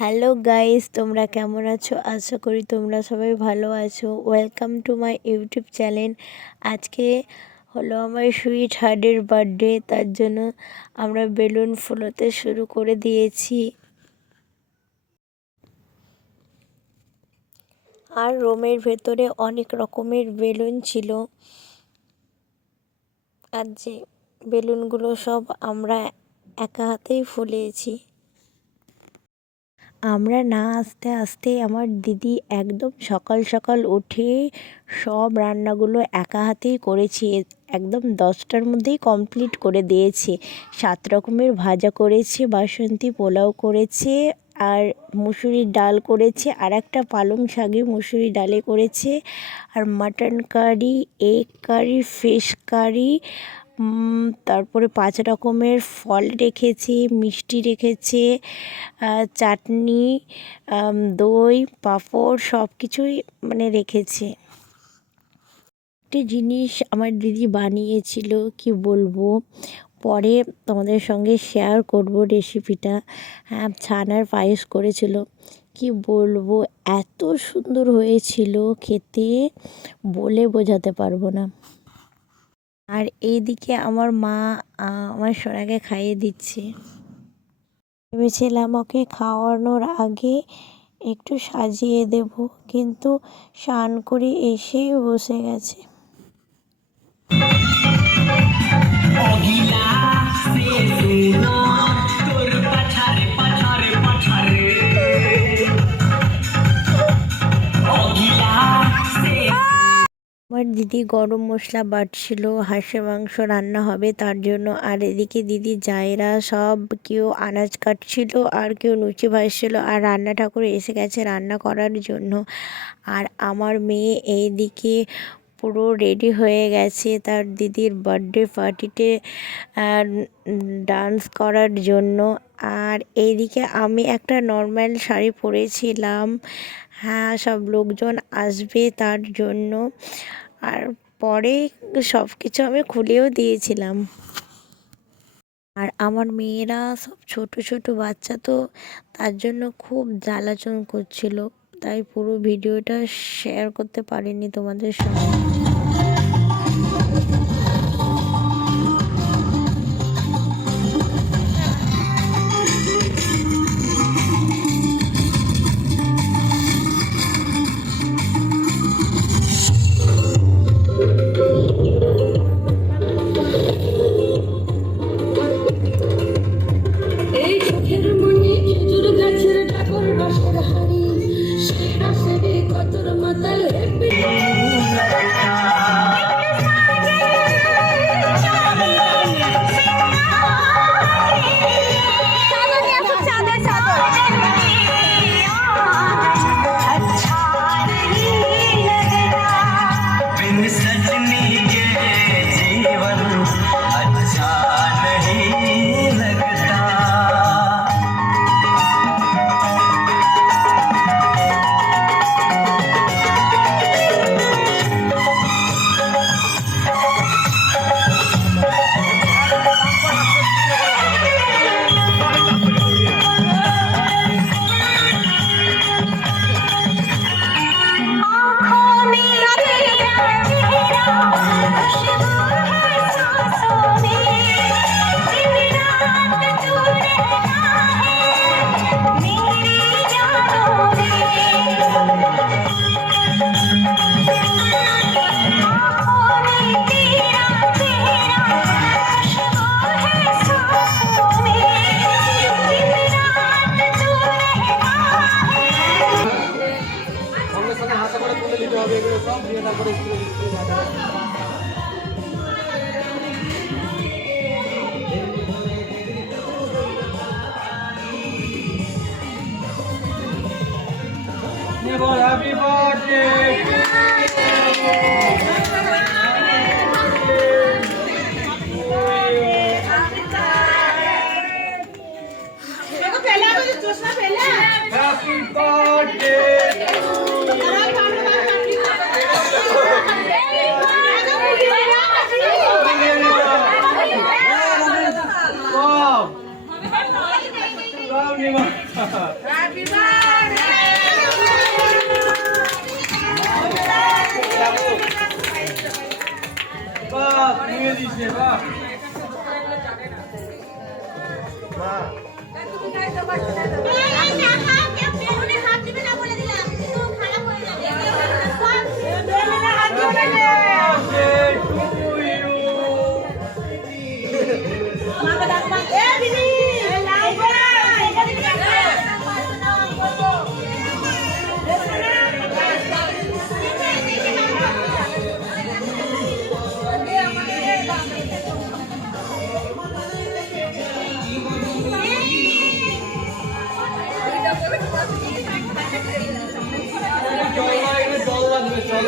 Hello guys, তোমরা কেমন আছো? আশা করি তোমরা সবাই ভালো আছো। Welcome to my YouTube channel. আজকে হলো আমার সুইট হার্টের বার্থডে, তার জন্য আমরা বেলুন ফুলাতে শুরু করে দিয়েছি। আর রুমের ভেতরে অনেক রকমের বেলুন ছিল। আর যে বেলুনগুলো সব আমরা একা হাতেই ফুলিয়েছি। আমরা না আসতে আসতে আমার দিদি একদম সকাল সকাল উঠে সব রান্নাগুলো একা হাতেই করেছে। একদম 10টার মধ্যেই কমপ্লিট করে দিয়েছে। 7 রকমের ভাজা করেছে, বাসন্তী পোলাও করেছে, আর মুসুরির ডাল করেছে, আর একটা পালং শাকে মুসুরি ডালে করেছে, আর mutton curry, egg curry, fish curry, তারপরে 5 রকমের ফল রেখেছি, মিষ্টি রেখেছে, চাটনি, দই, পাঁপড় সব কিছুই রেখেছে। একটি জিনিস আমার দিদি বানিয়েছিল, কি বলবো, পরে তোমাদের সঙ্গে শেয়ার করব রেসিপিটা। ছানার পায়েস করেছিল, কি বলবো, এত সুন্দর হয়েছিল খেতে, বলে বোঝাতে পারবো না। আর এইদিকে আমার মা আমার সোনাকে খাইয়ে দিচ্ছে। ভেবেছিলাম ওকে খাওয়ানোর আগে একটু সাজিয়ে দেব, কিন্তু স্নান করে এসেই বসে গেছে। আমার দিদি গরম মশলা বাটছিল, হাঁসের মাংস রান্না হবে তার জন্য। আর এদিকে দিদি জায়েরা সব কেউ আনাজ কাটছিল, আর কেউ লুচি ভাজছিল, আর রান্না ঠাকুর এসে গেছে রান্না করার জন্য। আর আমার মেয়ে এইদিকে পুরো রেডি হয়ে গেছে তার দিদির বার্থডে পার্টিতে ডান্স করার জন্য। আর এইদিকে আমি একটা নর্মাল শাড়ি পরেছিলাম, সব লোকজন আসবে তার জন্য। আর পরে সব কিছু আমি খুলেও দিয়েছিলাম। আর আমার মেয়েরা সব ছোট ছোট বাচ্চা, তো তার জন্য খুব জ্বালাতন করছিল, তাই পুরো ভিডিওটা শেয়ার করতে পারিনি তোমাদের সঙ্গে। Happy birthday Happy birthday Wow! Wow, বাহ নিয়ে দিছে বাহ জল লাগবে জল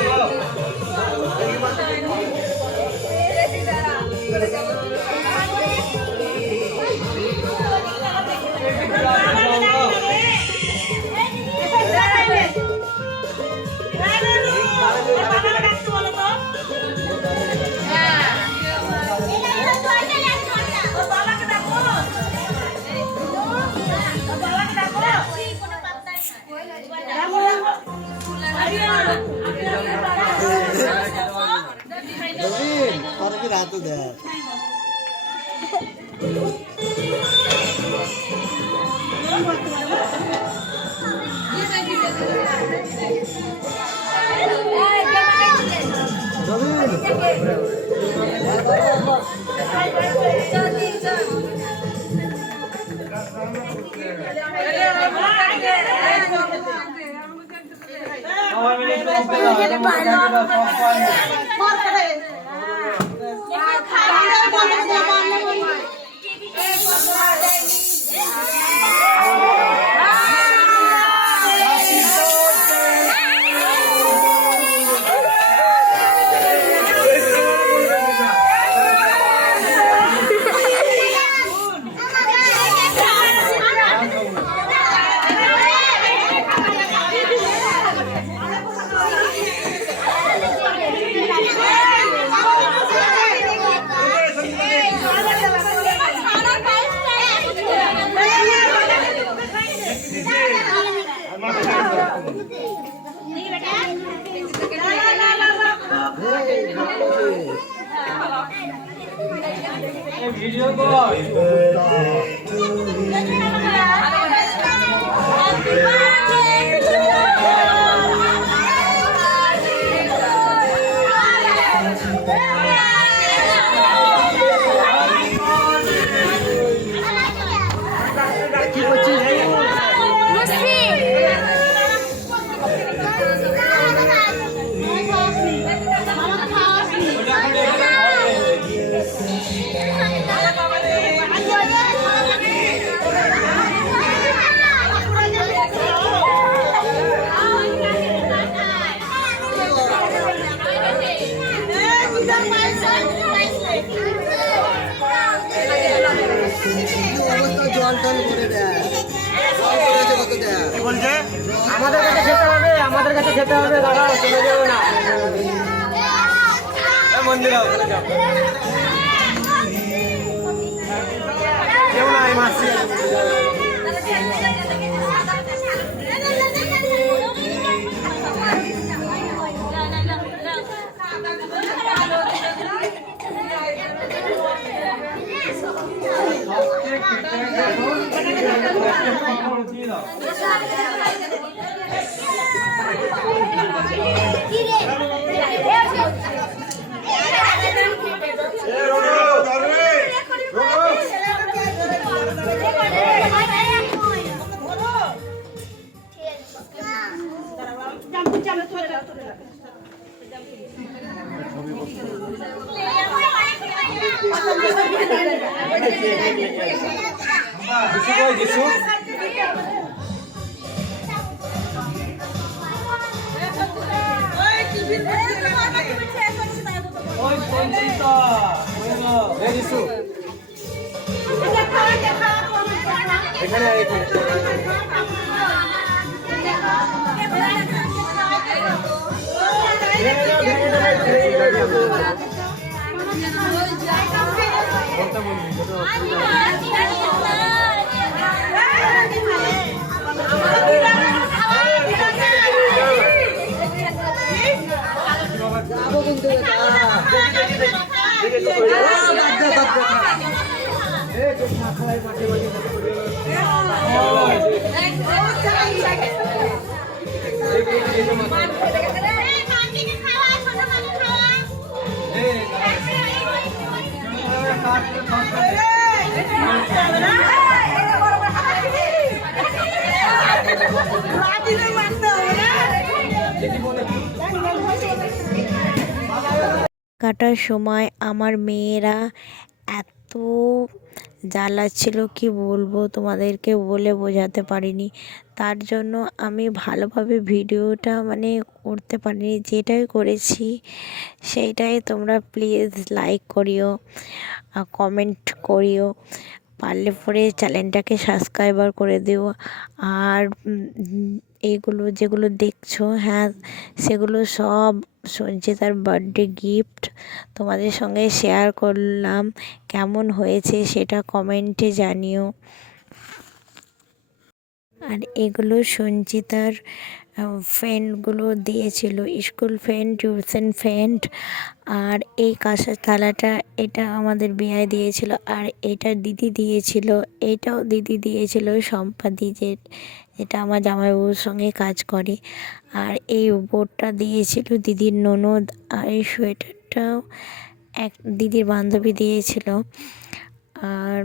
রাত দেয় ভিডিও কর আমাদের কাছে খেতে হবে দাদা চলে যাবো না মন্দির কেউ নাই মাসি এখানে কাটার সময় আমার মেয়েরা এত জ্বালাচ্ছিল কি বলবো, তোমাদেরকে বলে বোঝাতে পারিনি। তার জন্য আমি ভালোভাবে ভিডিওটা করতে পারিনি। যেটাই করেছি সেইটাই তোমরা প্লিজ লাইক করিও, কমেন্ট করিও, পারলে পরে চ্যানেলটাকে সাবস্ক্রাইবার করে দিও। আর এইগুলো যেগুলো দেখছো, হ্যাঁ সেগুলো সব সঞ্চিতার বার্থডে গিফট তোমাদের সঙ্গে শেয়ার করলাম। কেমন হয়েছে সেটা কমেন্টে জানিও। আর এগুলো সঞ্চিতার ফ্রেন্ডগুলো দিয়েছিল, স্কুল ফ্রেন্ড, টিউশন ফ্রেন্ড। আর এই কাঁসার থালাটা এটা আমাদের বিয়ায় দিয়েছিল। আর এটা দিদি দিয়েছিল, এটাও দিদি দিয়েছিল, সম্পাদি যেটা আমার জামাইবাবুর সঙ্গে কাজ করে। আর এই বোর্ডটা দিয়েছিল দিদির ননদ। আর এই সোয়েটারটাও এক দিদির বান্ধবী দিয়েছিল। আর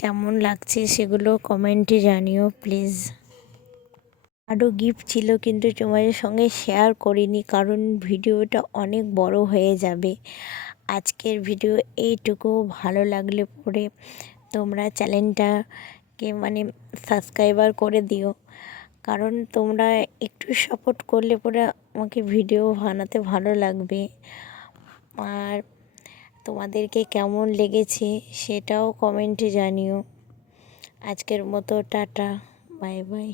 কেমন লাগছে সেগুলো কমেন্টে জানিও প্লিজ। আরও গিফট ছিল কিন্তু তোমাদের সঙ্গে শেয়ার করিনি, কারণ ভিডিওটা অনেক বড় হয়ে যাবে। আজকের ভিডিও এইটুকু। ভালো লাগলে পরে তোমরা চ্যানেলটাকে সাবস্ক্রাইবার করে দিও, কারণ তোমরা একটু সাপোর্ট করলে পরে আমাকে ভিডিও বানাতে ভালো লাগবে। আর তোমাদেরকে কেমন লেগেছে সেটাও কমেন্টে জানিও। আজকের মতো টাটা, বাই বাই।